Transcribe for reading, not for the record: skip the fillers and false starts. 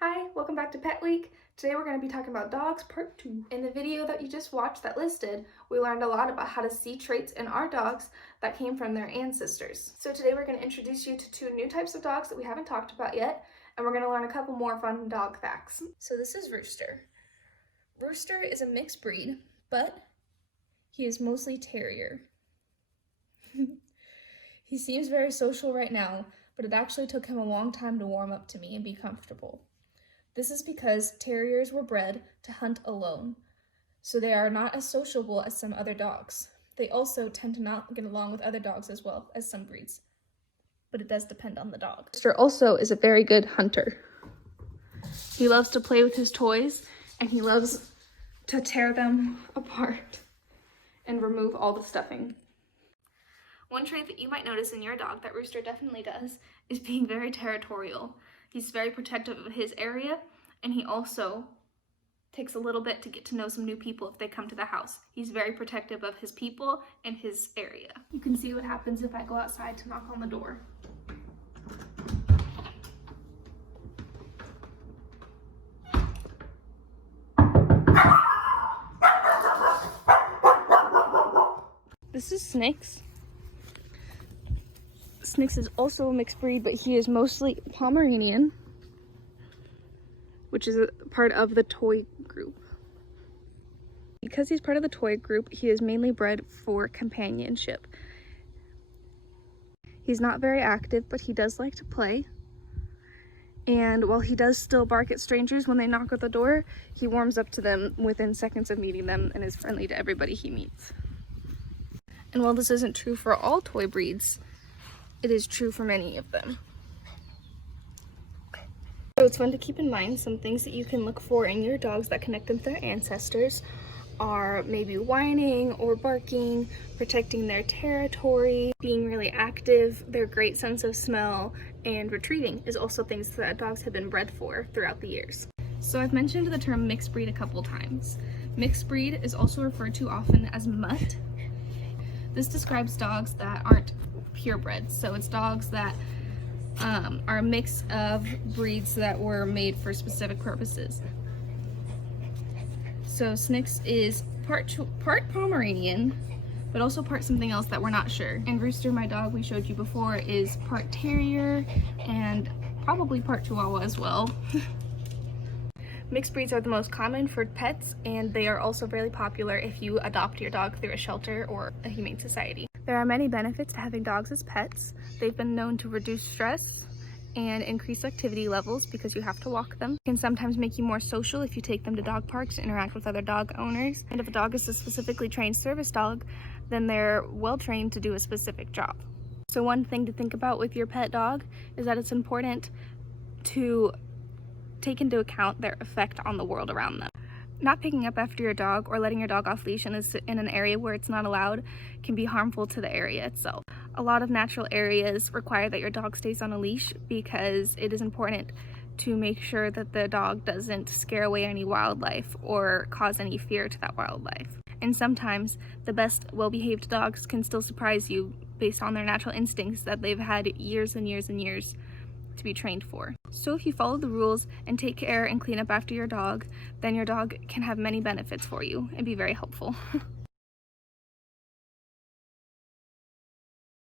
Hi, welcome back to Pet Week. Today we're going to be talking about dogs part 2. In the video that you just watched that listed, we learned a lot about how to see traits in our dogs that came from their ancestors. So today we're going to introduce you to 2 new types of dogs that we haven't talked about yet, and we're going to learn a couple more fun dog facts. So this is Rooster. Rooster is a mixed breed, but he is mostly terrier. He seems very social right now, but it actually took him a long time to warm up to me and be comfortable. This is because terriers were bred to hunt alone, so they are not as sociable as some other dogs. They also tend to not get along with other dogs as well as some breeds, but it does depend on the dog. Rooster also is a very good hunter. He loves to play with his toys, and he loves to tear them apart and remove all the stuffing. One trait that you might notice in your dog that Rooster definitely does is being very territorial. He's very protective of his area, and he also takes a little bit to get to know some new people if they come to the house. He's very protective of his people and his area. You can see what happens if I go outside to knock on the door. This is Snakes. Snakes is also a mixed breed, but he is mostly Pomeranian, which is a part of the toy group. Because he's part of the toy group, he is mainly bred for companionship. He's not very active, but he does like to play. And while he does still bark at strangers when they knock at the door, he warms up to them within seconds of meeting them and is friendly to everybody he meets. And while this isn't true for all toy breeds, it is true for many of them. So it's fun to keep in mind some things that you can look for in your dogs that connect them to their ancestors are maybe whining or barking, protecting their territory, being really active, their great sense of smell, and retrieving is also things that dogs have been bred for throughout the years. So I've mentioned the term mixed breed a couple times. Mixed breed is also referred to often as mutt. This describes dogs that aren't purebreds, so it's dogs that are a mix of breeds that were made for specific purposes. So Snix is part Pomeranian, but also part something else that we're not sure. And Rooster, my dog we showed you before, is part terrier and probably part Chihuahua as well. Mixed breeds are the most common for pets, and they are also very popular if you adopt your dog through a shelter or a humane society. There are many benefits to having dogs as pets. They've been known to reduce stress and increase activity levels because you have to walk them. It can sometimes make you more social if you take them to dog parks to interact with other dog owners. And if a dog is a specifically trained service dog, then they're well trained to do a specific job. So one thing to think about with your pet dog is that it's important to take into account their effect on the world around them. Not picking up after your dog or letting your dog off leash in an area where it's not allowed can be harmful to the area itself. A lot of natural areas require that your dog stays on a leash because it is important to make sure that the dog doesn't scare away any wildlife or cause any fear to that wildlife. And sometimes the best well-behaved dogs can still surprise you based on their natural instincts that they've had years and years and years to be trained for. So if you follow the rules and take care and clean up after your dog, then your dog can have many benefits for you and be very helpful.